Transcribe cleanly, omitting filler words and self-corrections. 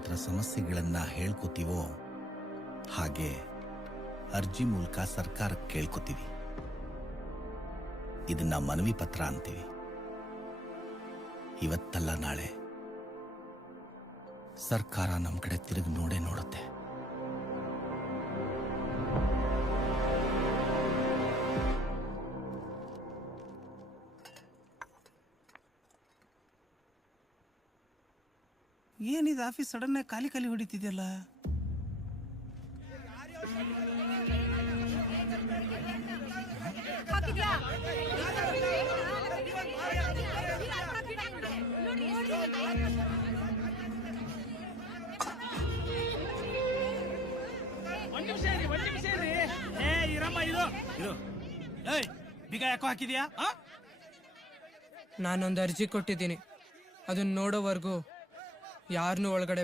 ಹತ್ರ ಸಮಸ್ಯೆಗಳನ್ನ ಹೇಳ್ಕೊತೀವೋ ಹಾಗೆ ಅರ್ಜಿ ಮೂಲಕ ಸರ್ಕಾರಕ್ಕೆ ಕೇಳ್ಕೊತೀವಿ. ಇದನ್ನ ಮನವಿ ಪತ್ರ ಅಂತೀವಿ. ಇವತ್ತಲ್ಲ ನಾಳೆ ಸರ್ಕಾರ ನಮ್ಮ ಕಡೆ ತಿರುಗಿ ನೋಡೇ ನೋಡುತ್ತೆ. ಏನಿದು ಆಫೀಸ್ ಸಡನ್ ಖಾಲಿ ಖಾಲಿ ಹೊಡಿತಿದೆಯಲ್ಲ? ಬೀಗ ಯಾಕೋ ಹಾಕಿದ್ಯಾ? ನಾನೊಂದು ಅರ್ಜಿ ಕೊಟ್ಟಿದ್ದೀನಿ, ಅದನ್ನ ನೋಡೋವರೆಗೂ ಯಾರನ್ನೂ ಒಳಗಡೆ